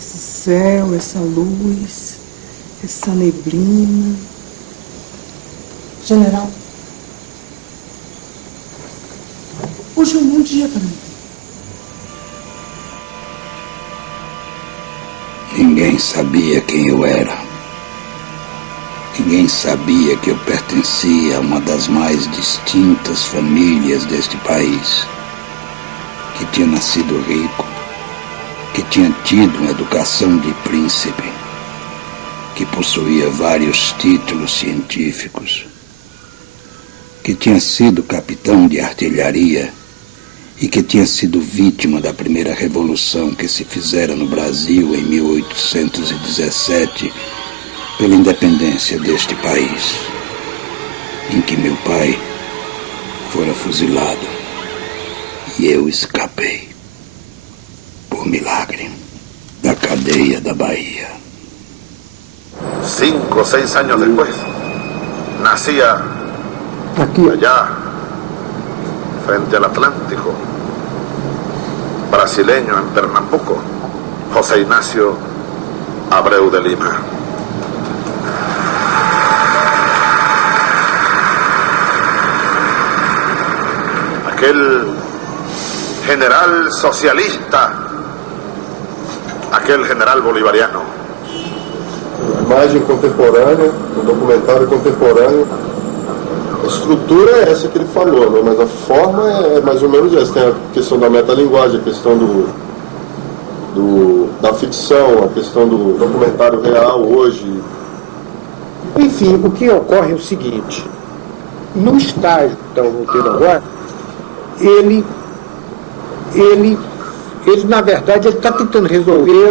esse céu, essa luz, essa neblina. General, hoje é um bom dia para mim. Ninguém sabia quem eu era. Ninguém sabia que eu pertencia a uma das mais distintas famílias deste país, que tinha nascido rico, que tinha tido uma educação de príncipe, que possuía vários títulos científicos, que tinha sido capitão de artilharia e que tinha sido vítima da primeira revolução que se fizera no Brasil em 1817 pela independência deste país, em que meu pai fora fuzilado e eu escapei, por milagre, da cadeia da Bahia. 5 o 6 años después, nacía allá, frente al Atlántico, brasileño en Pernambuco, José Ignacio Abreu de Lima. Aquel general socialista, aquel general bolivariano. A imagem contemporânea, o documentário contemporâneo, a estrutura é essa que ele falou, né? Mas a forma é mais ou menos essa. Tem a questão da metalinguagem, a questão da ficção, a questão do documentário real hoje. Enfim, o que ocorre é o seguinte: no estágio que está o roteiro agora, ele na verdade, ele está tentando resolver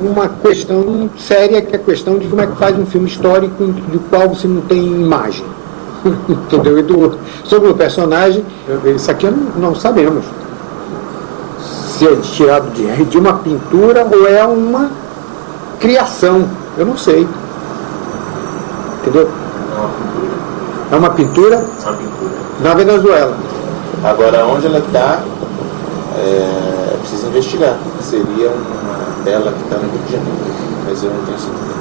uma questão séria, que é a questão de como é que faz um filme histórico do qual você não tem imagem. Entendeu? Sobre o personagem, isso aqui não sabemos se é tirado de uma pintura ou é uma criação. Eu não sei. Entendeu? É uma pintura na Venezuela. Agora, onde ela está, precisa investigar. Seria uma tela que está no Rio de Janeiro, mas eu não tenho certeza.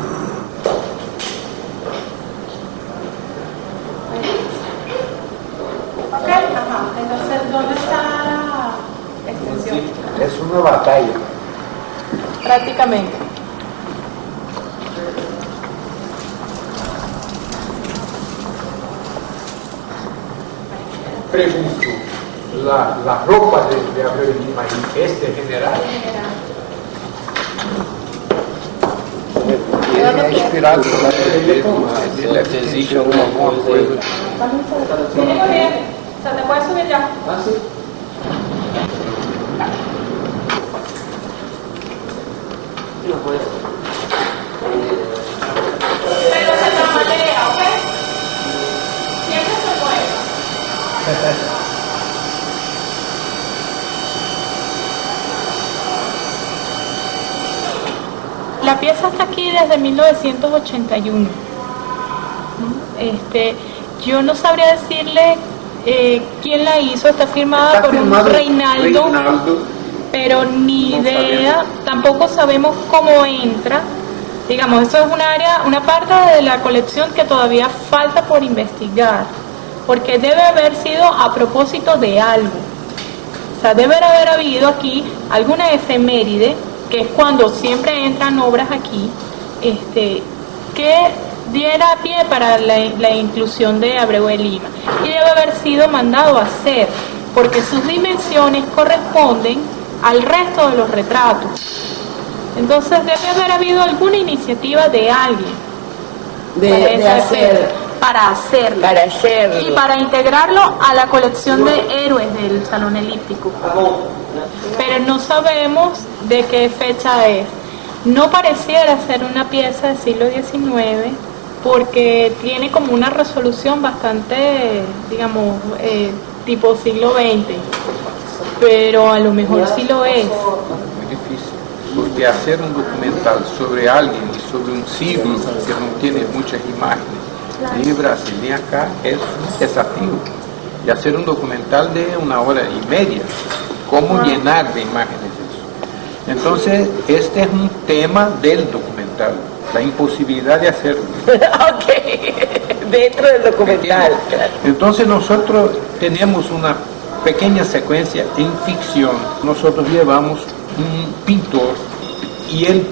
Ok, ajá. Entonces, ¿dónde está la extensión? Es una batalla. Prácticamente. Pregunto, la ropa de Abreu de Lima y este general Ele é inspirado por existe alguma coisa. Tiene que ver. O sea, te puedes subir ya. Ah, sim. Pero se tramalea, ¿ok? Siempre se mueve. La pieza está aquí desde 1981. Yo no sabría decirle quién la hizo, está firmada por un Reinaldo, pero ni idea, tampoco sabemos cómo entra. Digamos, eso es una parte de la colección que todavía falta por investigar, porque debe haber sido a propósito de algo. O sea, debe haber habido aquí alguna efeméride, que es cuando siempre entran obras aquí, que diera pie para la inclusión de Abreu de Lima. Y debe haber sido mandado a hacer, porque sus dimensiones corresponden al resto de los retratos. Entonces debe haber habido alguna iniciativa de alguien para hacerlo y para integrarlo a la colección de héroes del Salón Elíptico. Pero no sabemos de qué fecha es. No pareciera ser una pieza del siglo XIX porque tiene como una resolución bastante, digamos, tipo siglo XX, pero a lo mejor sí lo es. Muy difícil, porque hacer un documental sobre alguien y sobre un siglo que no tiene muchas imágenes de Brasil ni acá es un desafío. Y hacer un documental de 1 hora y media, ¿cómo llenar de imágenes eso? Entonces, este es un tema del documental, la imposibilidad de hacerlo. Ok, dentro del documental. Entonces nosotros tenemos una pequeña secuencia en ficción. Nosotros llevamos un pintor y él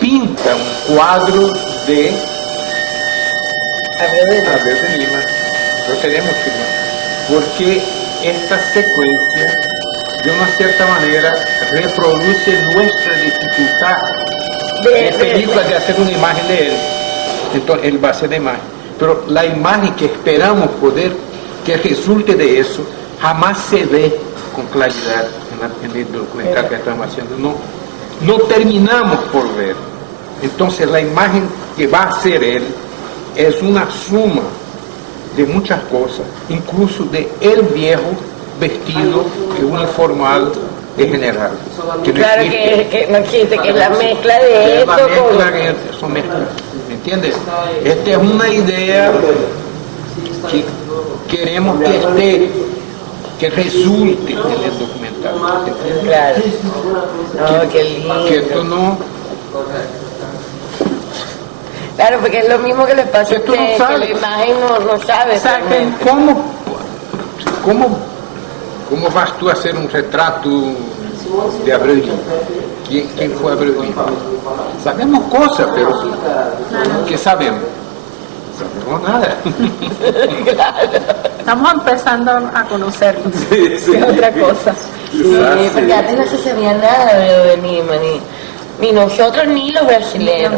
pinta un cuadro de Abreu de Lima. Lo tenemos filmado. Porque esta secuencia, de una cierta manera, reproduce nuestra dificultad de película de hacer una imagen de él. Entonces, él va a hacer la imagen. Pero la imagen que esperamos poder que resulte de eso, jamás se ve con claridad en el documental que estamos haciendo. No terminamos por ver. Entonces, la imagen que va a hacer él es una suma de muchas cosas, incluso de el viejo vestido y uniformado de general. Que claro que no existe, que es la mezcla de esto con... Son mezclas, ¿me entiendes? Esta es una idea que queremos que esté, que resulte en el documental. ¿Entiendes? Claro. No, qué lindo. Que esto no... Claro, porque es lo mismo que les pasa Tú no que sabes. la imagen no sabe. Exacto. ¿Cómo vas tú a hacer un retrato de Abreu de Lima? ¿Quién fue Abreu de Lima? Sabemos cosas, pero ¿qué sabemos? No sabemos nada. Claro. Estamos empezando a conocernos. Sí. Es otra cosa. Sí, porque antes no se sabía nada de Abreu de Lima, ni nosotros ni los brasileños.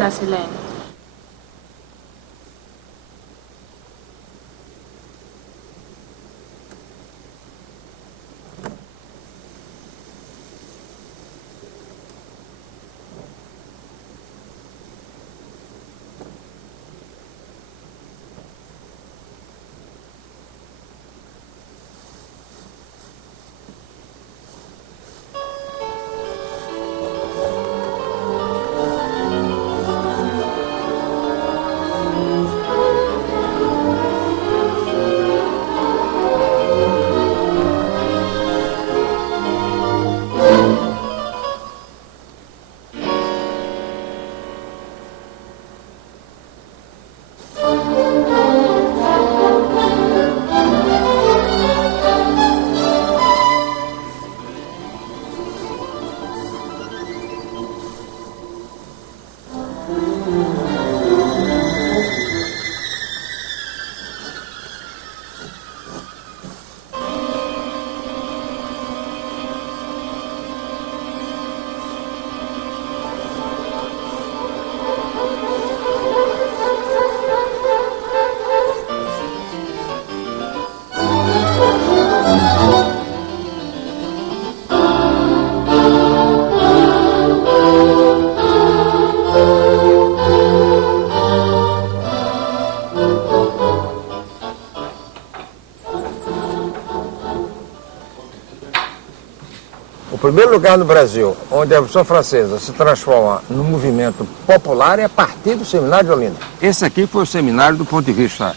O primeiro lugar no Brasil onde a Revolução Francesa se transforma num movimento popular é a partir do Seminário de Olinda. Esse aqui foi o seminário do ponto de vista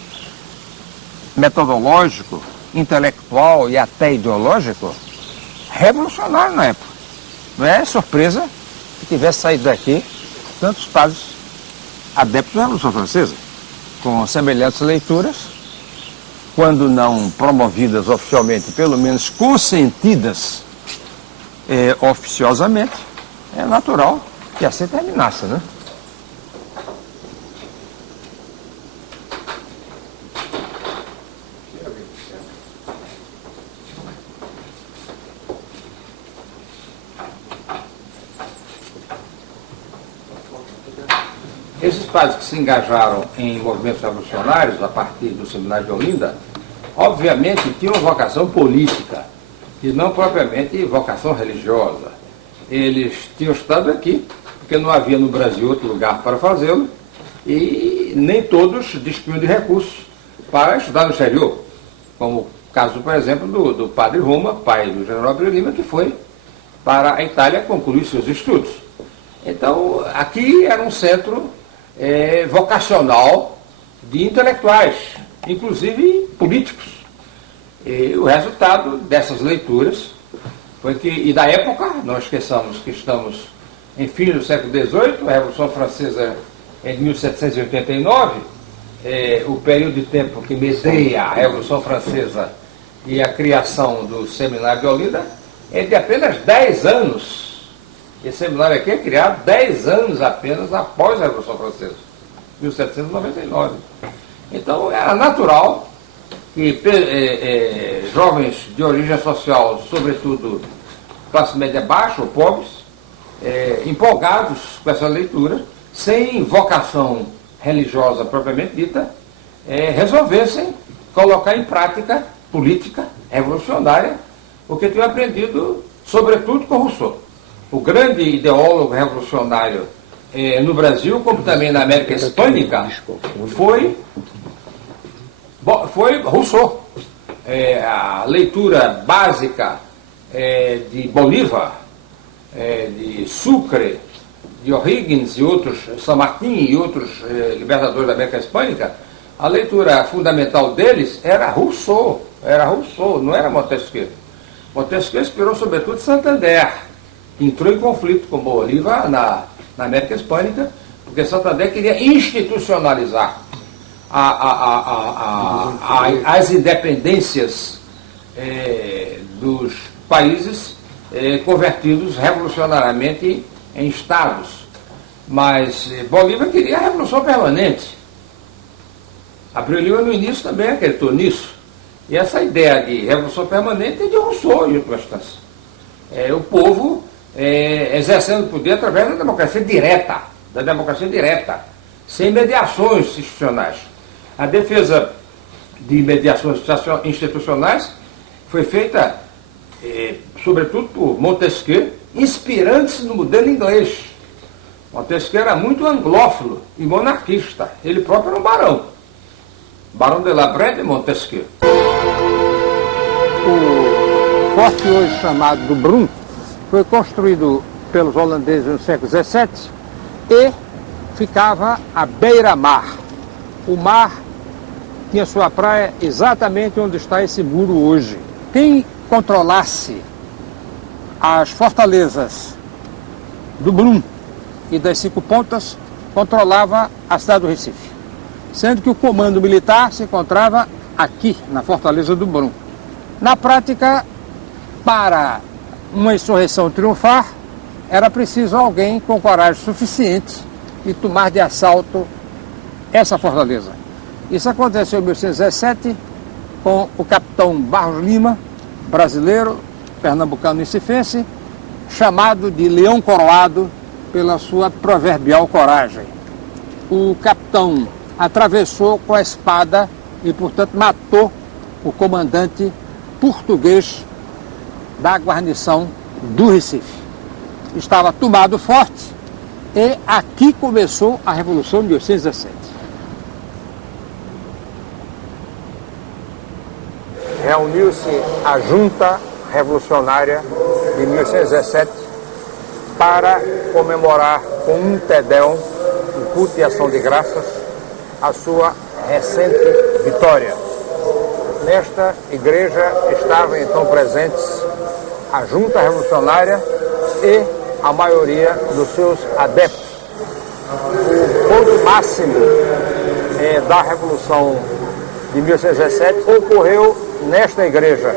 metodológico, intelectual e até ideológico, revolucionário na época. Não é surpresa que tivesse saído daqui tantos padres adeptos da Revolução Francesa, com semelhantes leituras, quando não promovidas oficialmente, pelo menos consentidas oficiosamente, é natural que assim terminasse, né? Esses padres que se engajaram em movimentos revolucionários a partir do Seminário de Olinda, obviamente tinham vocação política e não propriamente vocação religiosa. Eles tinham estado aqui, porque não havia no Brasil outro lugar para fazê-lo, e nem todos dispunham de recursos para estudar no exterior, como o caso, por exemplo, do padre Roma, pai do general Abreu de Lima, que foi para a Itália concluir seus estudos. Então, aqui era um centro vocacional de intelectuais, inclusive políticos. E o resultado dessas leituras foi que, e da época, não esqueçamos que estamos em fim do século XVIII, a Revolução Francesa é de 1789, o período de tempo que medeia a Revolução Francesa e a criação do Seminário de Olinda é de apenas 10 anos. Esse seminário aqui é criado 10 anos apenas após a Revolução Francesa, 1799. Então era natural que jovens de origem social, sobretudo classe média baixa ou pobres, empolgados com essa leitura, sem vocação religiosa propriamente dita, resolvessem colocar em prática política revolucionária o que tinham aprendido, sobretudo, com Rousseau. O grande ideólogo revolucionário no Brasil, como também na América Hispânica, foi Rousseau. A leitura básica de Bolívar, de Sucre, de O'Higgins e outros, San Martín e outros libertadores da América Hispânica, a leitura fundamental deles era Rousseau, não era Montesquieu. Montesquieu inspirou sobretudo Santander, que entrou em conflito com Bolívar na América Hispânica, porque Santander queria institucionalizar as independências dos países convertidos revolucionariamente em estados. Mas Bolívar queria a revolução permanente. Abreu Lima no início também acreditou nisso. E essa ideia de revolução permanente é de Rousseau, em última instância. O povo exercendo o poder através da democracia direta, sem mediações institucionais. A defesa de mediações institucionais foi feita, sobretudo, por Montesquieu, inspirando-se no modelo inglês. Montesquieu era muito anglófilo e monarquista. Ele próprio era um barão de la Brede de Montesquieu. O forte hoje chamado do Brum foi construído pelos holandeses no século XVII e ficava à beira-mar. O mar tinha sua praia exatamente onde está esse muro hoje. Quem controlasse as fortalezas do Brum e das 5 Pontas controlava a cidade do Recife, sendo que o comando militar se encontrava aqui, na fortaleza do Brum. Na prática, para uma insurreição triunfar, era preciso alguém com coragem suficiente de tomar de assalto essa fortaleza. Isso aconteceu em 1817 com o capitão Barros Lima, brasileiro, pernambucano e recifense, chamado de Leão Coroado pela sua proverbial coragem. O capitão atravessou com a espada e, portanto, matou o comandante português da guarnição do Recife. Estava tomado forte e aqui começou a Revolução de 1817. Reuniu-se a Junta Revolucionária de 1817 para comemorar com um Te-Deum, um culto de ação de graças, a sua recente vitória. Nesta igreja estavam então presentes a Junta Revolucionária e a maioria dos seus adeptos. O ponto máximo da Revolução de 1817 ocorreu nesta igreja,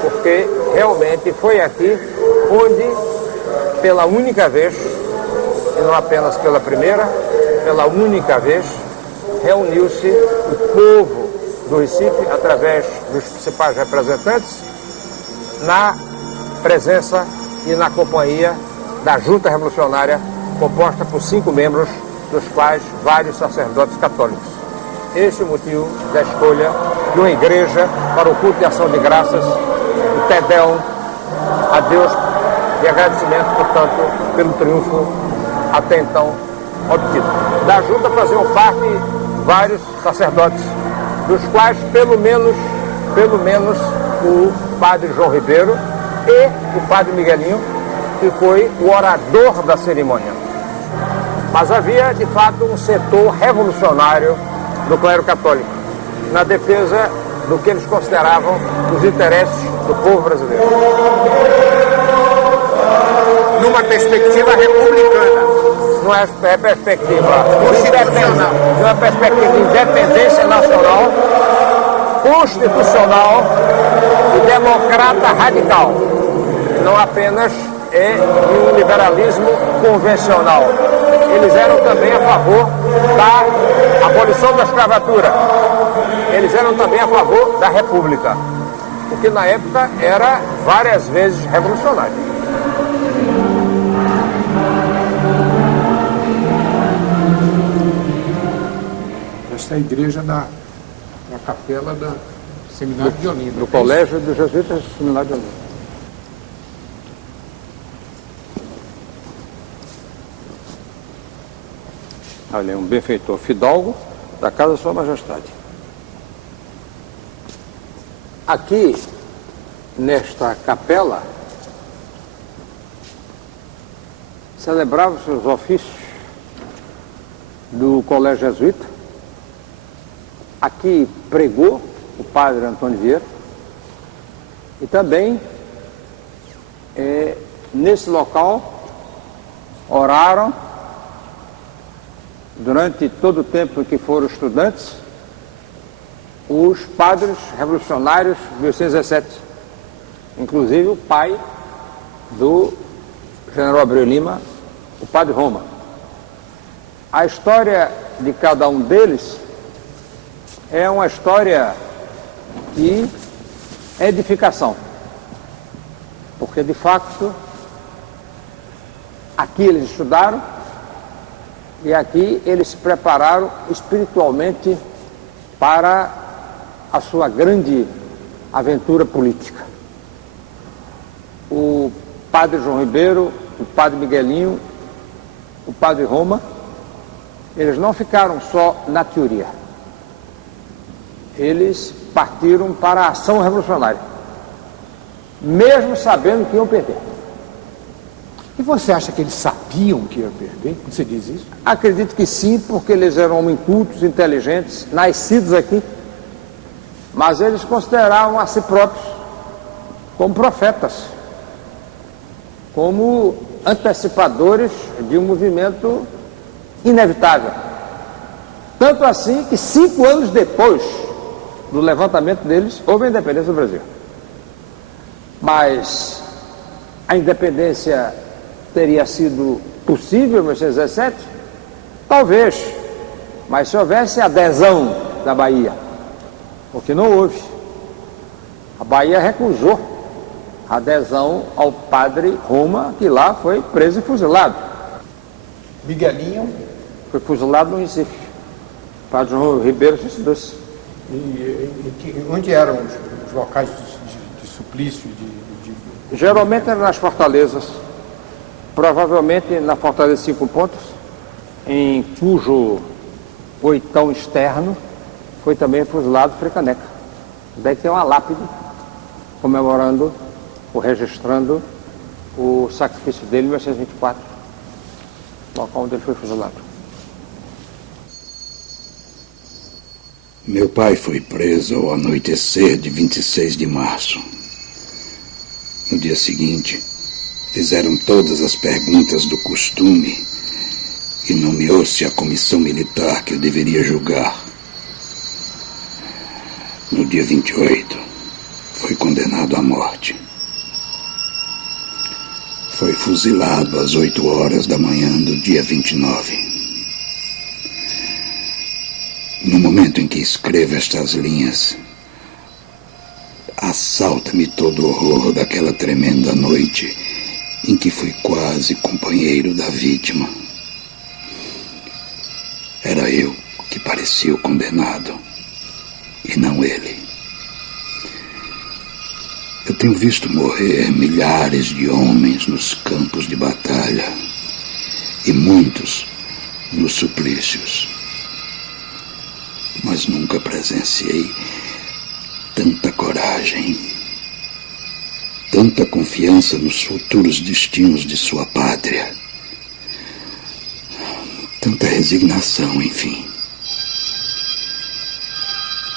porque realmente foi aqui onde, pela única vez, e não apenas pela primeira, pela única vez, reuniu-se o povo do Recife, através dos principais representantes, na presença e na companhia da Junta Revolucionária, composta por 5 membros, dos quais vários sacerdotes católicos. Esse é o motivo da escolha de uma igreja para o culto de ação de graças, o Te-Deum a Deus, e agradecimento, portanto, pelo triunfo até então obtido. Da junta faziam parte vários sacerdotes, dos quais pelo menos o padre João Ribeiro e o padre Miguelinho, que foi o orador da cerimônia. Mas havia, de fato, um setor revolucionário do clero católico, na defesa do que eles consideravam os interesses do povo brasileiro. uma perspectiva republicana. Não é perspectiva constitucional, de uma perspectiva de independência nacional, constitucional e democrata radical, não apenas de um liberalismo convencional. Eles eram também a favor da abolição da escravatura. Eles eram também a favor da república, o que na época era várias vezes revolucionário. Esta é a igreja da capela do Seminário de Olinda. Do Colégio dos Jesuítas do Seminário de Olinda. Olha, um benfeitor fidalgo da Casa de Sua Majestade. Aqui, nesta capela, celebravam-se os ofícios do Colégio Jesuíta. Aqui pregou o padre Antônio Vieira. E também, nesse local, oraram durante todo o tempo que foram estudantes, os padres revolucionários de 1817, inclusive o pai do general Abreu Lima, o padre Roma. A história de cada um deles é uma história de edificação, porque de fato aqui eles estudaram e aqui eles se prepararam espiritualmente para a sua grande aventura política. O padre João Ribeiro, o padre Miguelinho, o padre Roma, eles não ficaram só na teoria. Eles partiram para a ação revolucionária, mesmo sabendo que iam perder. E você acha que eles sabiam que iam perder? Você diz isso? Acredito que sim, porque eles eram homens cultos, inteligentes, nascidos aqui, mas eles consideravam a si próprios como profetas, como antecipadores de um movimento inevitável. Tanto assim que 5 anos depois do levantamento deles, houve a independência do Brasil. Mas a independência teria sido possível em 1917? Talvez, mas se houvesse adesão da Bahia, porque não houve. A Bahia recusou a adesão ao padre Roma, que lá foi preso e fuzilado. Miguelinho foi fuzilado no Recife. O padre João Ribeiro suicidou-se. Onde eram os locais de suplício? Geralmente eram nas fortalezas, provavelmente na Fortaleza de 5 Pontos, em cujo oitão externo foi também fuzilado Frei Caneca. Daí tem uma lápide comemorando ou registrando o sacrifício dele em 1924, local onde ele foi fuzilado. Meu pai foi preso ao anoitecer de 26 de março. No dia seguinte, fizeram todas as perguntas do costume e nomeou-se a comissão militar que eu deveria julgar. No dia 28, foi condenado à morte. Foi fuzilado às 8 horas da manhã do dia 29. No momento em que escrevo estas linhas, assalta-me todo o horror daquela tremenda noite em que fui quase companheiro da vítima. Era eu que parecia o condenado, e não ele. Eu tenho visto morrer milhares de homens nos campos de batalha, e muitos nos suplícios. Mas nunca presenciei tanta coragem, tanta confiança nos futuros destinos de sua pátria, tanta resignação, enfim.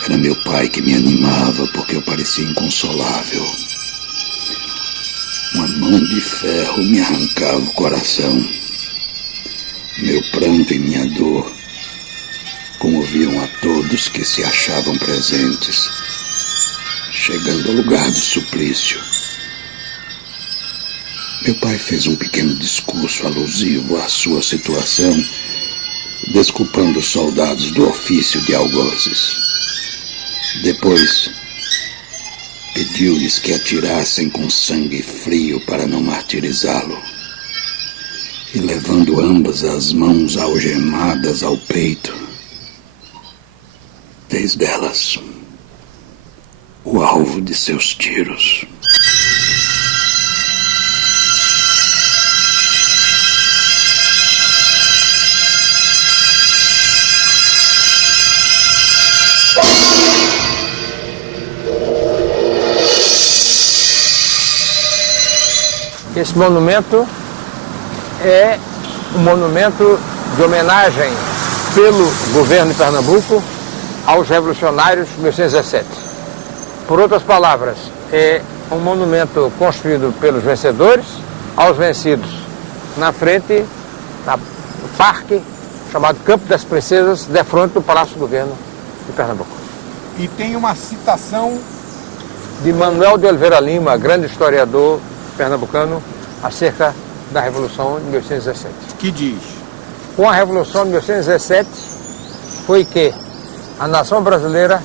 Era meu pai que me animava porque eu parecia inconsolável. Uma mão mão de ferro me arrancava o coração. Meu pranto e minha dor comoviam a todos que se achavam presentes, chegando ao lugar do suplício. Meu pai fez um pequeno discurso alusivo à sua situação, desculpando os soldados do ofício de algozes. Depois, pediu-lhes que atirassem com sangue frio para não martirizá-lo. E levando ambas as mãos algemadas ao peito, fez delas o alvo de seus tiros. Esse monumento é um monumento de homenagem pelo governo de Pernambuco aos revolucionários de 1817. Por outras palavras, é um monumento construído pelos vencedores aos vencidos, na frente, no parque chamado Campo das Princesas, defronte do Palácio do Governo de Pernambuco. E tem uma citação de Manuel de Oliveira Lima, grande historiador pernambucano, acerca da Revolução de 1817. Que diz? Com a Revolução de 1817 foi que a nação brasileira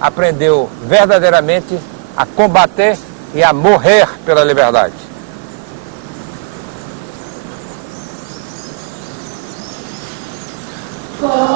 aprendeu verdadeiramente a combater e a morrer pela liberdade. Oh